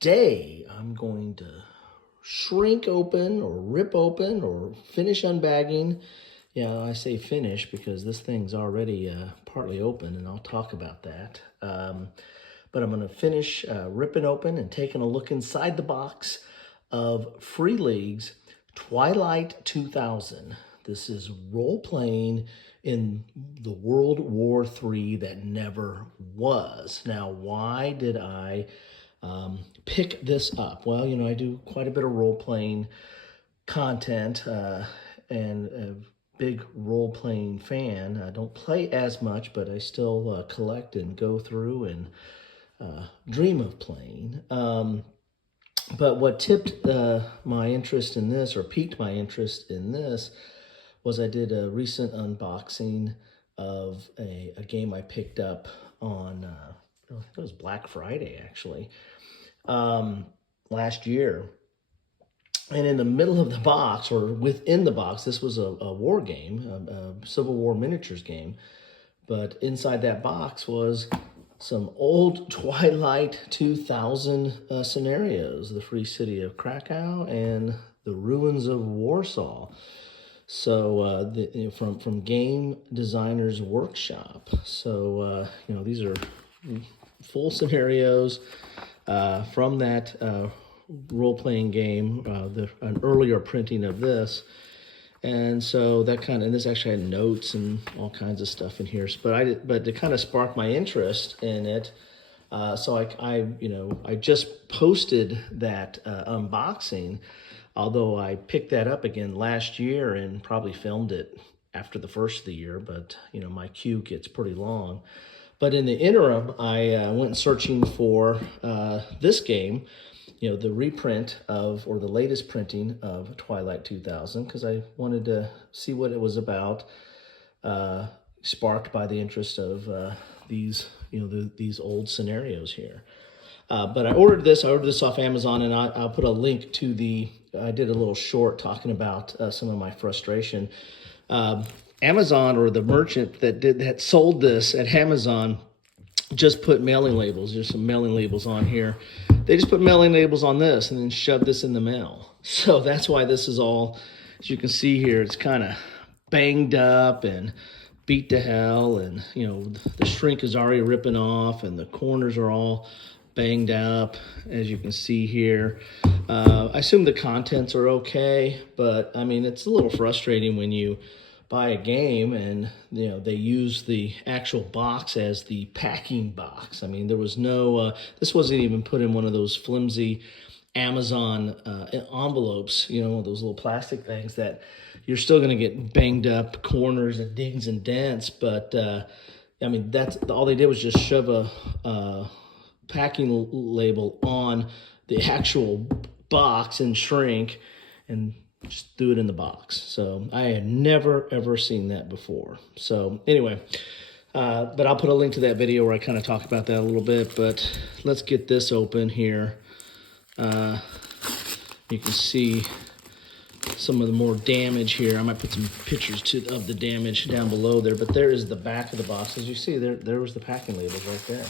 Today, I'm going to shrink open or rip open or finish unbagging. Yeah, I say finish because this thing's already partly open, and I'll talk about that. But I'm going to finish ripping open and taking a look inside the box of Free League's Twilight 2000. This is role-playing in the World War III that never was. Now, why did I pick this up? Well, I do quite a bit of role-playing content and a big role-playing fan. I don't play as much, but I still collect and go through and dream of playing. But what tipped my interest in this, or piqued my interest in this, was I did a recent unboxing of a game I picked up on, I think it was Black Friday actually, last year. And in the middle of the box, or within the box, this was a war game, a Civil War miniatures game. But inside that box was some old Twilight 2000 scenarios, the Free City of Krakow and the Ruins of Warsaw. So from Game Designers Workshop. So these are full scenarios from that role-playing game, an earlier printing of this. And so that and this actually had notes and all kinds of stuff in here. But to kind of spark my interest in it, so I just posted that unboxing, although I picked that up again last year and probably filmed it after the first of the year, but my queue gets pretty long. But in the interim, I went searching for this game, the reprint of, or the latest printing of Twilight 2000, because I wanted to see what it was about, sparked by the interest of these old scenarios here. But I ordered this off Amazon, and I'll put a link to I did a little short talking about some of my frustration. Amazon, or the merchant that sold this at Amazon, just put mailing labels. There's some mailing labels on here. They just put mailing labels on this and then shoved this in the mail. So that's why this is all, as you can see here, it's kind of banged up and beat to hell, and the shrink is already ripping off and the corners are all banged up, as you can see here. I assume the contents are okay, but I mean, it's a little frustrating when you buy a game and they use the actual box as the packing box. I mean, there was no this wasn't even put in one of those flimsy Amazon envelopes, those little plastic things that you're still going to get banged up corners and dings and dents. But I mean, that's all they did was just shove a packing label on the actual box and shrink and just threw it in the box. So I had never, ever seen that before. So anyway, but I'll put a link to that video where I kind of talk about that a little bit. But let's get this open here. You can see some of the more damage here. I might put some pictures of the damage down below there. But there is the back of the box. As you see, there was the packing labels right there.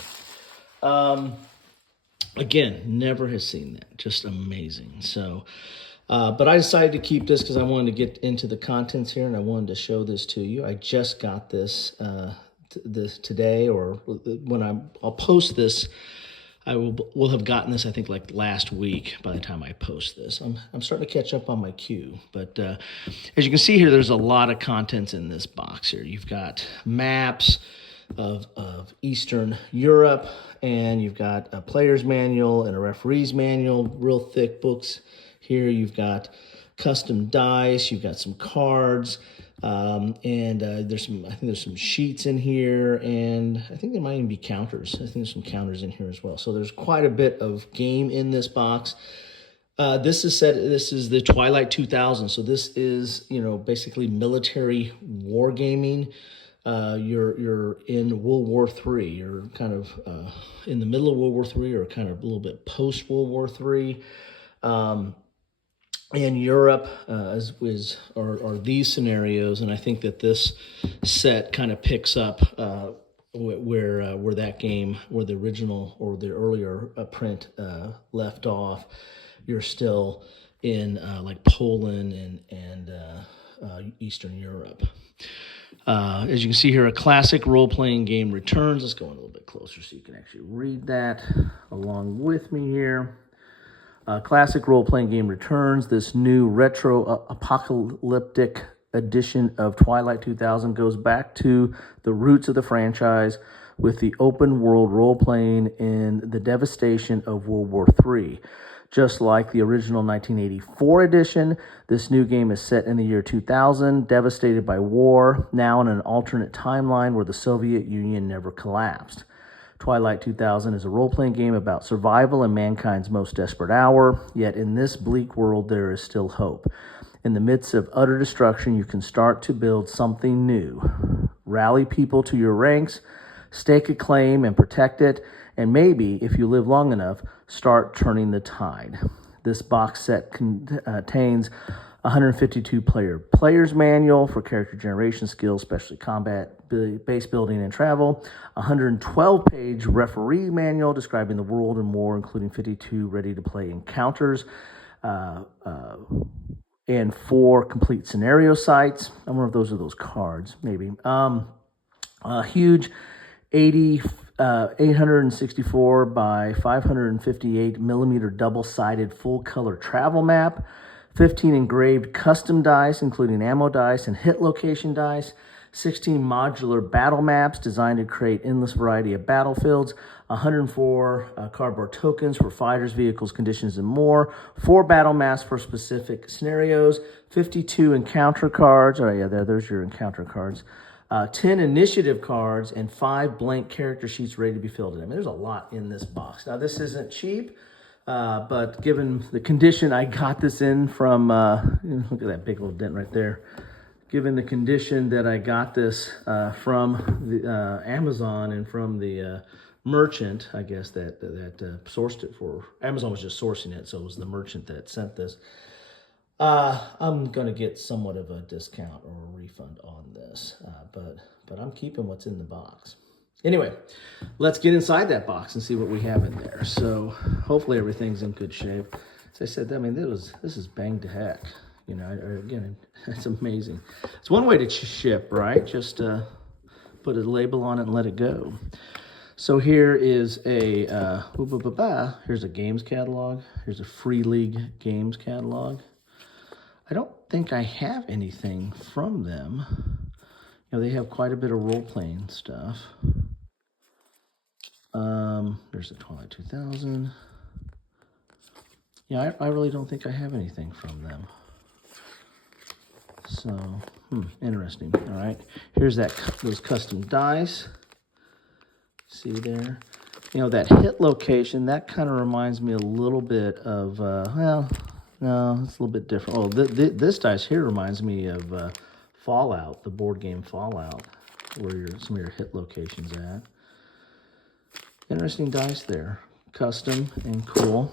Again, never has seen that. Just amazing. So... but I decided to keep this because I wanted to get into the contents here, and I wanted to show this to you. I just got this today, or when I'll post this, I will have gotten this, I think, like last week by the time I post this. I'm starting to catch up on my queue. But as you can see here, there's a lot of contents in this box here. You've got maps of Eastern Europe, and you've got a player's manual and a referee's manual, real thick books. Here you've got custom dice, you've got some cards, and I think there's some sheets in here, and I think there might even be counters. I think there's some counters in here as well. So there's quite a bit of game in this box. This is the Twilight 2000. So this is, basically military wargaming. You're in World War III. You're kind of in the middle of World War III, or kind of a little bit post World War III. In Europe are these scenarios, and I think that this set kind of picks up where that game, where the original or the earlier print left off. You're still in like Poland and Eastern Europe. As you can see here, a classic role-playing game returns. Let's go in a little bit closer so you can actually read that along with me here. Classic role-playing game returns. This new retro apocalyptic edition of Twilight 2000 goes back to the roots of the franchise with the open world role-playing in the devastation of World War III. Just like the original 1984 edition, this new game is set in the year 2000, devastated by war, now in an alternate timeline where the Soviet Union never collapsed. Twilight 2000 is a role-playing game about survival in mankind's most desperate hour, yet in this bleak world there is still hope. In the midst of utter destruction, you can start to build something new. Rally people to your ranks, stake a claim and protect it, and maybe, if you live long enough, start turning the tide. This box set contains 152 player's manual for character generation skills, especially combat, base building, and travel. 112-page referee manual describing the world and more, including 52 ready-to-play encounters, and 4 complete scenario sites. I wonder if those are those cards, maybe. A huge 864 by 558 millimeter double-sided full-color travel map, 15 engraved custom dice, including ammo dice and hit location dice, 16 modular battle maps designed to create endless variety of battlefields, 104 cardboard tokens for fighters, vehicles, conditions, and more, 4 battle maps for specific scenarios, 52 encounter cards. Oh, yeah, there's your encounter cards. 10 initiative cards, and 5 blank character sheets ready to be filled in. I mean, there's a lot in this box. Now, this isn't cheap, but given the condition I got this in from, look at that big little dent right there. Given the condition that I got this from the Amazon and from the merchant, I guess, that sourced it for. Amazon was just sourcing it, so it was the merchant that sent this. I'm going to get somewhat of a discount or a refund on this, but I'm keeping what's in the box. Anyway, let's get inside that box and see what we have in there. So hopefully everything's in good shape. As I said, I mean, this is bang to heck. You know, again, it's amazing. It's one way to ship, right? Just put a label on it and let it go. So here is here's a games catalog. Here's a Free League games catalog. I don't think I have anything from them. You know, they have quite a bit of role-playing stuff. There's the Twilight 2000. Yeah, I really don't think I have anything from them. So, interesting. All right, here's those custom dice. See there? You know, that hit location, that kind of reminds me a little bit of, well, no, it's a little bit different. Oh, this dice here reminds me of Fallout, the board game Fallout, where some of your hit locations at. Interesting dice there, custom and cool.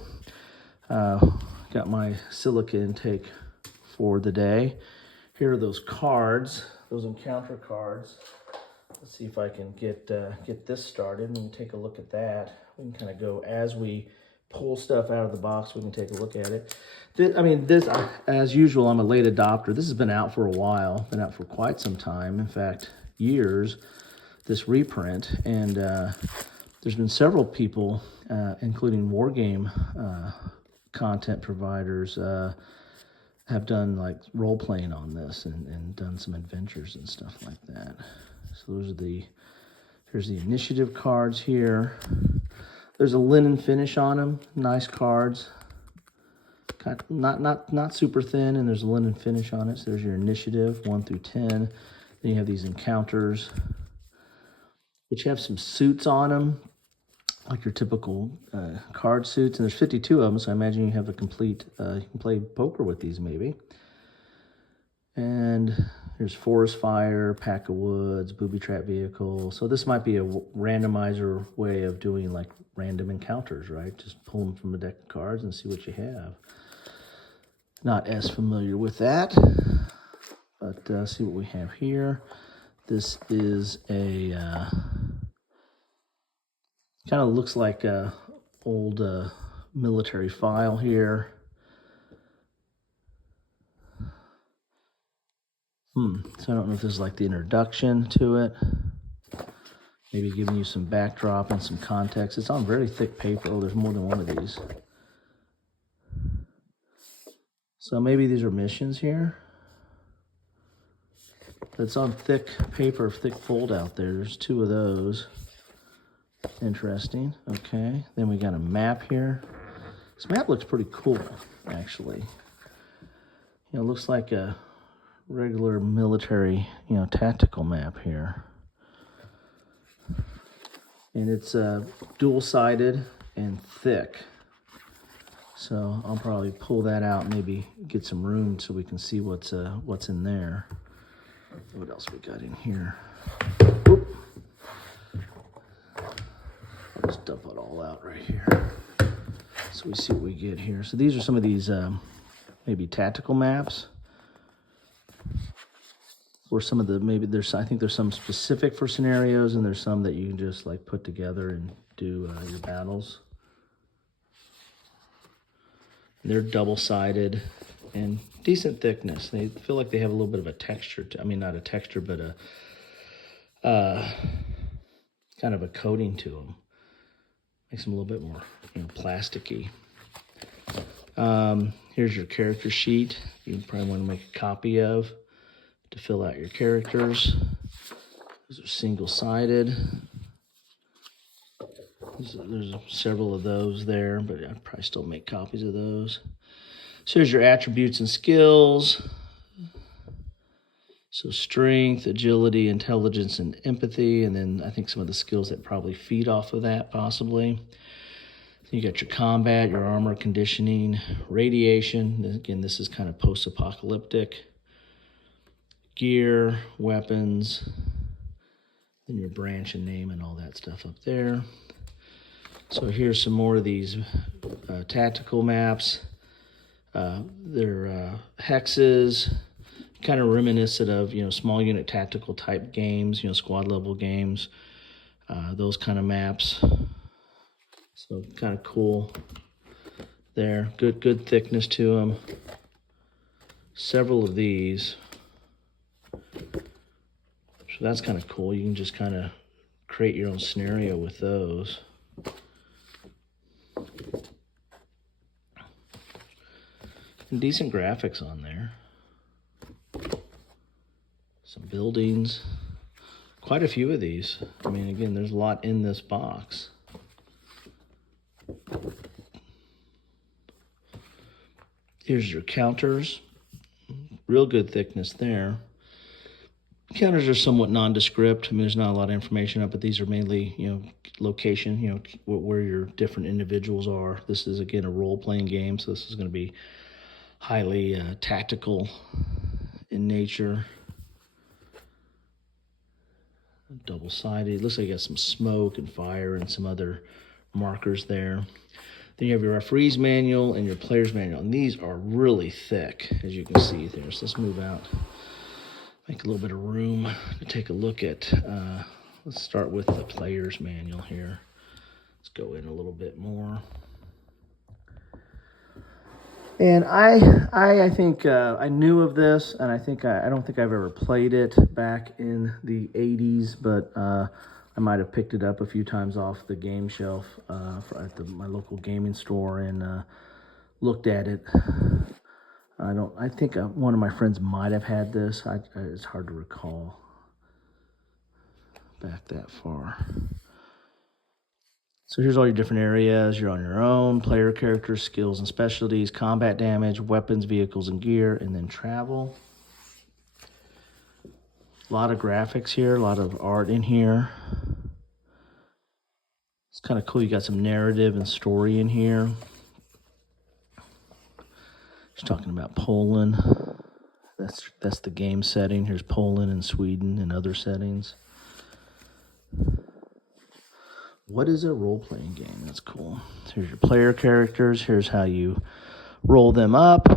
Got my silica intake for the day. Here are those cards, those encounter cards. Let's see if I can get this started. We can take a look at that. We can kind of go as we pull stuff out of the box. We can take a look at it. This, as usual, I'm a late adopter. This has been out for a while, been out for quite some time. In fact, years, this reprint. And there's been several people, including wargame content providers, have done like role-playing on this and done some adventures and stuff like that. So here's the initiative cards here. There's a linen finish on them, nice cards. Not super thin, and there's a linen finish on it. So there's your initiative, 1 through 10. Then you have these encounters, which have some suits on them, like your typical card suits. And there's 52 of them, so I imagine you have a complete, you can play poker with these maybe. And there's forest fire, pack of woods, booby trap vehicle. So this might be a randomizer way of doing like random encounters, right? Just pull them from a deck of cards and see what you have. Not as familiar with that, but see what we have here. This is a Kind of looks like a old military file here. So I don't know if this is like the introduction to it. Maybe giving you some backdrop and some context. It's on very thick paper. Oh, there's more than one of these. So maybe these are missions here. It's on thick paper, thick fold out there. There's 2 of those. Interesting. Okay. Then we got a map here. This map looks pretty cool, actually. It looks like a regular military, tactical map here. And it's dual-sided and thick. So I'll probably pull that out and maybe get some room so we can see what's in there. What else we got in here? Oop. I'll just dump it all out right here. So we see what we get here. So these are some of these maybe tactical maps. Or some of the, I think there's some specific for scenarios, and there's some that you can just like put together and do your battles. They're double-sided and decent thickness. They feel like they have a little bit of a texture. Not a texture, but a kind of a coating to them. Makes them a little bit more, plasticky. Here's your character sheet. You probably want to make a copy of to fill out your characters. Those are single-sided. There's several of those there, but I'd probably still make copies of those. So here's your attributes and skills. So strength, agility, intelligence, and empathy, and then I think some of the skills that probably feed off of that, possibly. You got your combat, your armor, conditioning, radiation. Again, this is kind of post-apocalyptic. Gear, weapons, then your branch and name and all that stuff up there. So here's some more of these tactical maps. They're hexes, kind of reminiscent of, small unit tactical type games, squad level games, those kind of maps. So kind of cool there. Good thickness to them. Several of these. So that's kind of cool. You can just kind of create your own scenario with those. And decent graphics on there. Some buildings. Quite a few of these. Again, there's a lot in this box. Here's your counters. Real good thickness there. Counters are somewhat nondescript. There's not a lot of information up, but these are mainly, location, where your different individuals are. This is, again, a role-playing game, so this is going to be highly tactical in nature. Double-sided. Looks like you got some smoke and fire and some other markers there. Then you have your referee's manual and your player's manual, and these are really thick, as you can see there. So let's move out. Make a little bit of room to take a look at. Let's start with the player's manual here. Let's go in a little bit more. And I think I knew of this, and I don't think I've ever played it back in the 80s, but I might have picked it up a few times off the game shelf at my local gaming store and looked at it. I think one of my friends might have had this. It's hard to recall back that far. So here's all your different areas. You're on your own, player characters, skills and specialties, combat damage, weapons, vehicles, and gear, and then travel. A lot of graphics here, a lot of art in here. It's kind of cool. You got some narrative and story in here. Just talking about Poland. That's the game setting. Here's Poland and Sweden and other settings. What is a role-playing game? That's cool. Here's your player characters. Here's how you roll them up.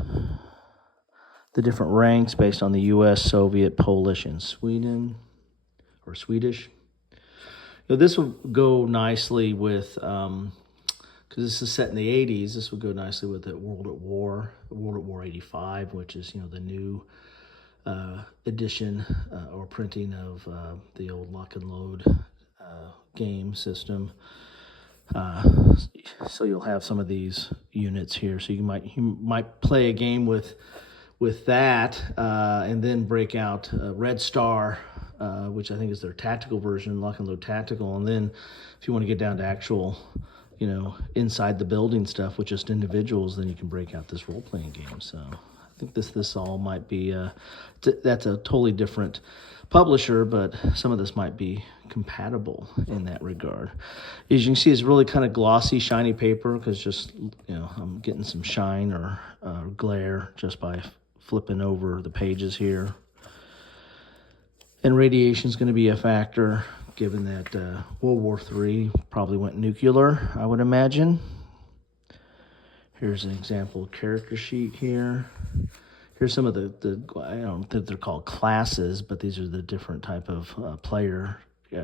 The different ranks based on the U.S., Soviet, Polish, and Sweden, or Swedish. This will go nicely with, because this is set in the 80s, this would go nicely with the World at War 85, which is, the new edition or printing of the old lock and load game system. So you'll have some of these units here. So you might play a game with that, and then break out Red Star, which I think is their tactical version, lock and load tactical. And then if you want to get down to actual, inside the building stuff with just individuals, then you can break out this role-playing game. So I think this all might be, that's a totally different publisher, but some of this might be compatible in that regard. As you can see, it's really kind of glossy, shiny paper, because just, I'm getting some shine or glare just by flipping over the pages here. And radiation is going to be a factor, given that World War III probably went nuclear, I would imagine. Here's an example character sheet here. Here's some of the I don't think they're called classes, but these are the different type of player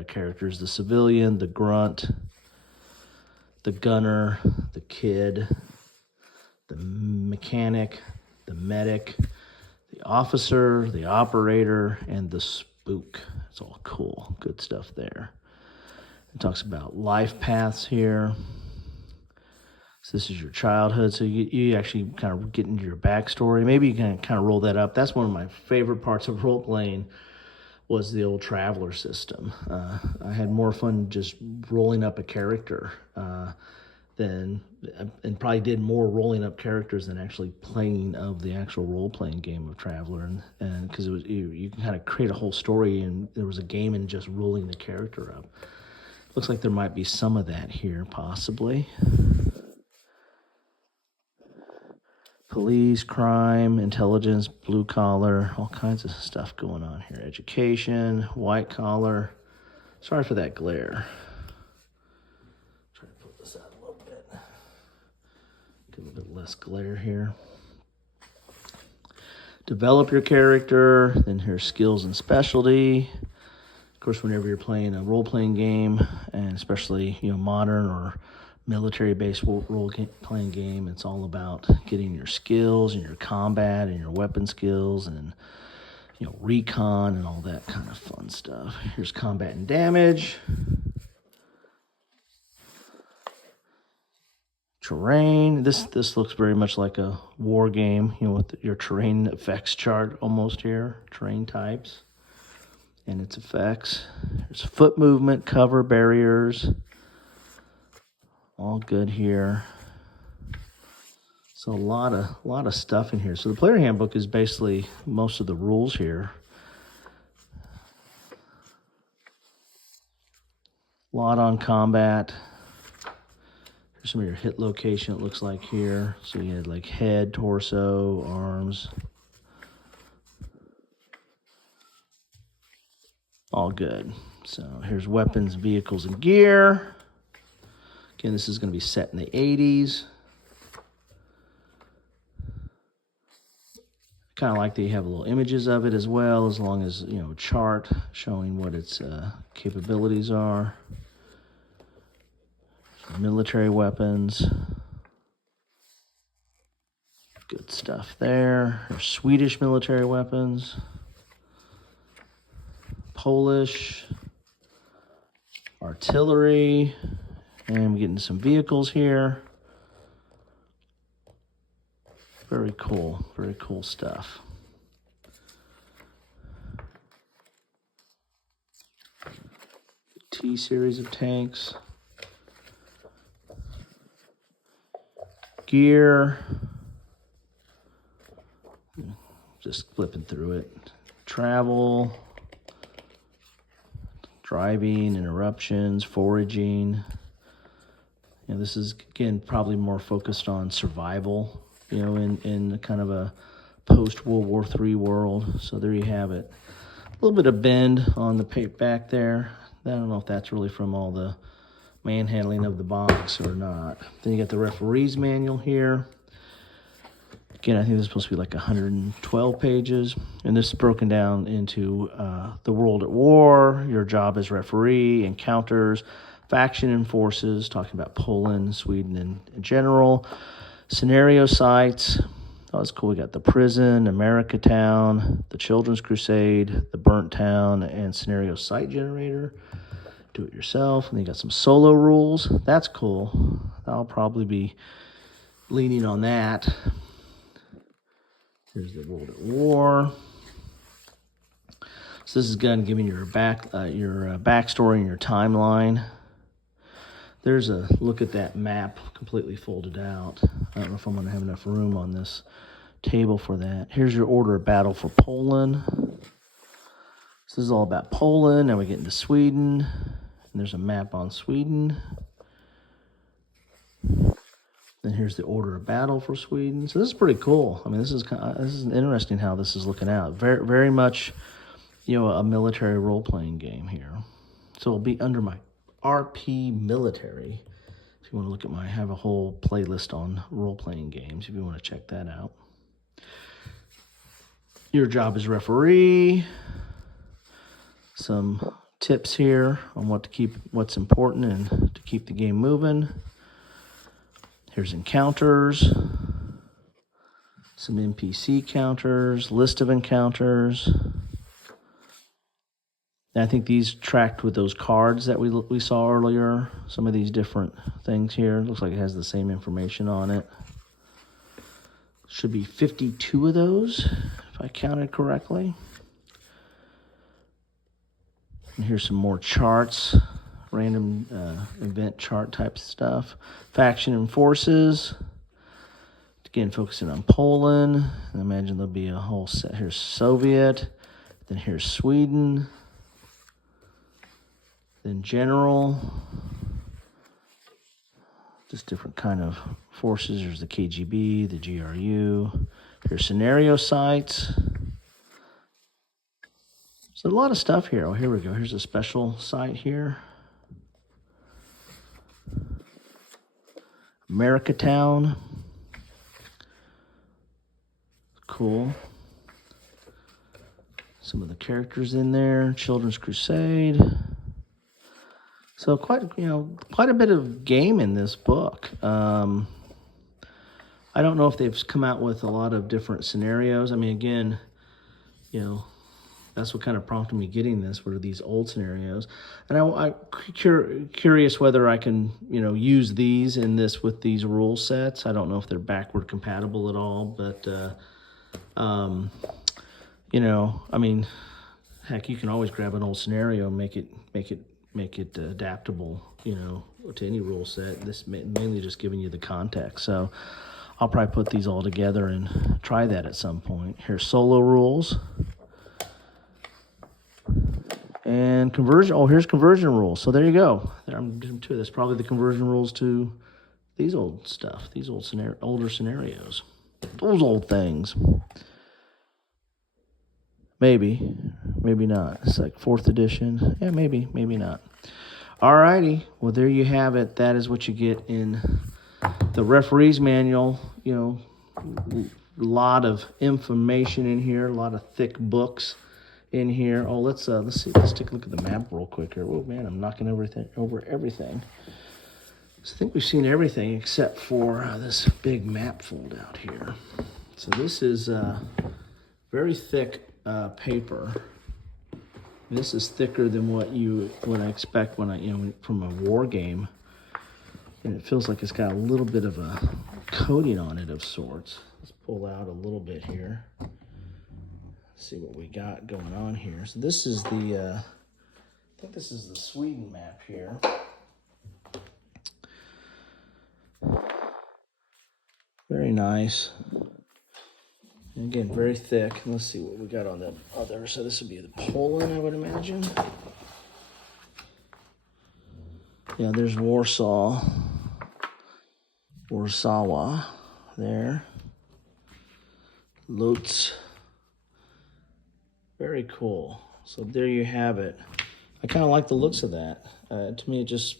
characters. The civilian, the grunt, the gunner, the kid, the mechanic, the medic, the officer, the operator, and the spook. It's all cool, good stuff there. It talks about life paths here. So this is your childhood, so you actually kind of get into your backstory. Maybe you can kind of roll that up. That's one of my favorite parts of role-playing, was the old Traveler system. I had more fun just rolling up a character and probably did more rolling up characters than actually playing of the actual role-playing game of Traveler. And because you can kind of create a whole story, and there was a game in just rolling the character up. Looks like there might be some of that here, possibly. Police, crime, intelligence, blue collar, all kinds of stuff going on here. Education, white collar. Sorry for that glare. Try to put this out a little bit. Get a little bit less glare here. Develop your character. Then here's skills and specialty. Of course, whenever you're playing a role-playing game, and especially modern or military-based role-playing game, it's all about getting your skills and your combat and your weapon skills and recon and all that kind of fun stuff. Here's combat and damage, terrain. This looks very much like a war game, with your terrain effects chart almost here. Terrain types and its effects. There's foot movement, cover, barriers. All good here. So a lot of stuff in here. So the player handbook is basically most of the rules here. A lot on combat. Here's some of your hit location, it looks like here. So you had like head, torso, arms. All good. So here's weapons, vehicles, and gear. Again, this is going to be set in the 80s. Kind of like that you have little images of it as well, as long as, a chart showing what its capabilities are. Military weapons. Good stuff there. There's Swedish military weapons. Polish. Artillery. And we're getting some vehicles here. Very cool stuff. T series of tanks. Gear. Just flipping through it. Travel. Driving, interruptions, foraging. This is, again, probably more focused on survival, in kind of a post-World War III world. So there you have it. A little bit of bend on the back there. I don't know if that's really from all the manhandling of the box or not. Then you got the referee's manual here. Again, I think this is supposed to be like 112 pages, and this is broken down into the world at war, your job as referee, encounters, faction and forces, talking about Poland, Sweden in general, scenario sites. Oh, that's cool. We got the prison, America Town, the Children's Crusade, the Burnt Town, and scenario site generator. Do it yourself. And then you got some solo rules. That's cool. I'll probably be leaning on that. Here's the world at war. So this is going to give you your backstory and your timeline. There's a look at that map completely folded out. I don't know if I'm going to have enough room on this table for that. Here's your order of battle for Poland. So this is all about Poland. Now we get into Sweden. And there's a map on Sweden. Then here's the order of battle for Sweden. So this is pretty cool. I mean, this is interesting how this is looking out. Very, very much, a military role-playing game here. So it'll be under my RP Military. If you want to look at I have a whole playlist on role-playing games if you want to check that out. Your job as referee. Some tips here on what's important and to keep the game moving. Here's encounters, some NPC counters, list of encounters. And I think these tracked with those cards that we saw earlier. Some of these different things here. Looks like it has the same information on it. Should be 52 of those, if I counted correctly. And here's some more charts. Random event chart type stuff. Faction and forces. Again, focusing on Poland. I imagine there'll be a whole set. Here's Soviet. Then here's Sweden. Then general. Just different kind of forces. There's the KGB, the GRU. Here's scenario sites. So a lot of stuff here. Oh, here we go. Here's a special site here. America Town. Cool. Some of the characters in there. Children's Crusade. So quite a bit of game in this book. I don't know if they've come out with a lot of different scenarios. I mean, again, that's what kind of prompted me getting this, were these old scenarios. And I'm curious whether I can, use these in this with these rule sets. I don't know if they're backward compatible at all, but, I mean, heck, you can always grab an old scenario and make it adaptable, to any rule set. This mainly just giving you the context. So I'll probably put these all together and try that at some point. Here's solo rules. And conversion. Oh, here's conversion rules. So there you go. I'm doing two. That's probably the conversion rules to these old stuff. These older scenarios. Those old things. Maybe not. It's like 4th edition. Yeah, maybe not. Alrighty. Well, there you have it. That is what you get in the referee's manual. A lot of information in here. A lot of thick books in here. Oh, let's see. Let's take a look at the map real quick here. Oh man, I'm knocking over everything. So I think we've seen everything except for this big map fold out here. So this is very thick paper. This is thicker than what I expect from a war game, and it feels like it's got a little bit of a coating on it of sorts. Let's pull out a little bit here. See what we got going on here. So this is I think this is the Sweden map here. Very nice. And again, very thick. Let's see what we got on the other. So this would be the Poland, I would imagine. Yeah, there's Warsaw there. Lutz. Very cool. So there you have it. I kind of like the looks of that. To me, it just,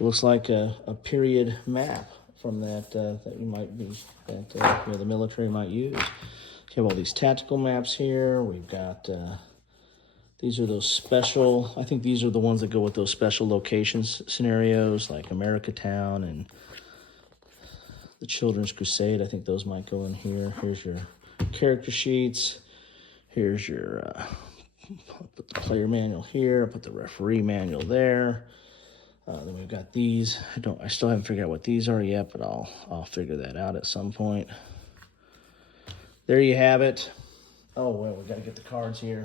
looks like a period map, if from that that you might be that you know, the military might use. You have all these tactical maps here. We've got these are those special. I think these are the ones that go with those special locations scenarios, like America Town and the Children's Crusade. I think those might go in here. Here's your character sheets. Here's your put the player manual here. Put the referee manual there. Then we've got these. I still haven't figured out what these are yet, but I'll figure that out at some point. There you have it. Oh well, we got to get the cards here.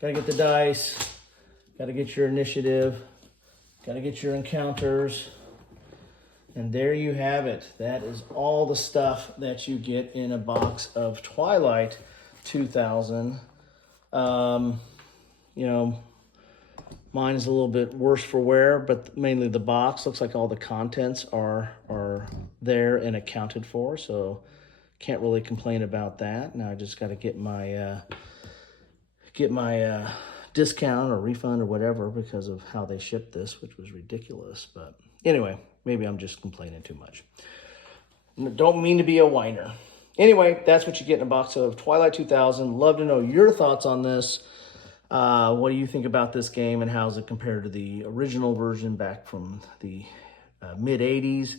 Got to get the dice. Got to get your initiative. Got to get your encounters. And there you have it. That is all the stuff that you get in a box of Twilight 2000. You know, mine is a little bit worse for wear, but mainly the box. Looks like all the contents are there and accounted for, so can't really complain about that. Now I just got to get my discount or refund or whatever because of how they shipped this, which was ridiculous. But anyway, maybe I'm just complaining too much. Don't mean to be a whiner. Anyway, that's what you get in a box of Twilight 2000. Love to know your thoughts on this. What do you think about this game, and how does it compare to the original version back from the mid-'80s?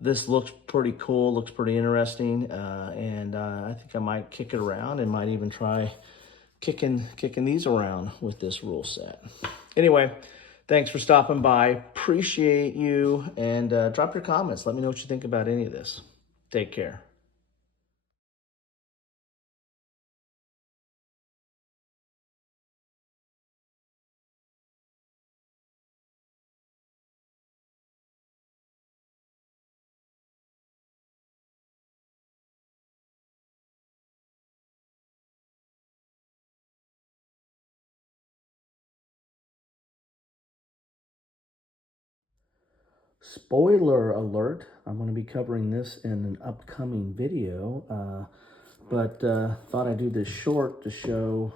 This looks pretty cool, looks pretty interesting, and I think I might kick it around and might even try kicking these around with this rule set. Anyway, thanks for stopping by. Appreciate you, and drop your comments. Let me know what you think about any of this. Take care. Spoiler alert, I'm going to be covering this in an upcoming video, but thought I'd do this short to show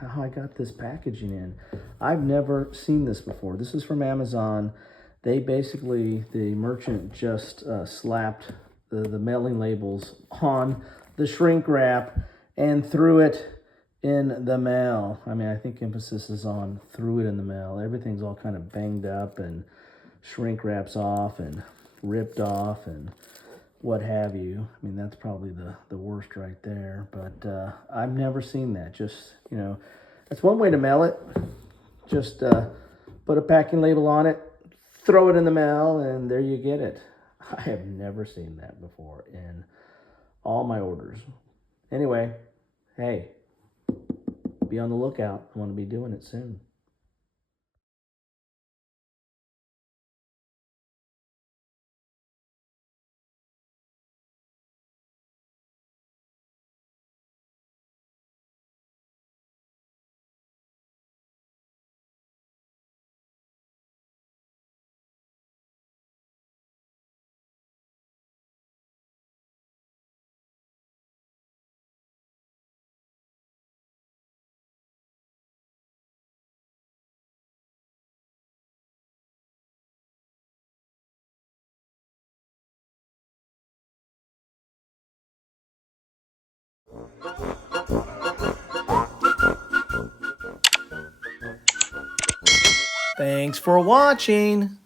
how I got this packaging in. I've never seen this before. This is from Amazon. They basically, the merchant just slapped the mailing labels on the shrink wrap and threw it in the mail. I mean, I think emphasis is on threw it in the mail. Everything's all kind of banged up and shrink wraps off and ripped off and what have you. I mean, that's probably the worst right there, but I've never seen that. Just, you know, that's one way to mail it. Just put a packing label on it, throw it in the mail, and there you get it. I have never seen that before in all my orders. Anyway, hey, be on the lookout. I want to be doing it soon. Thanks for watching.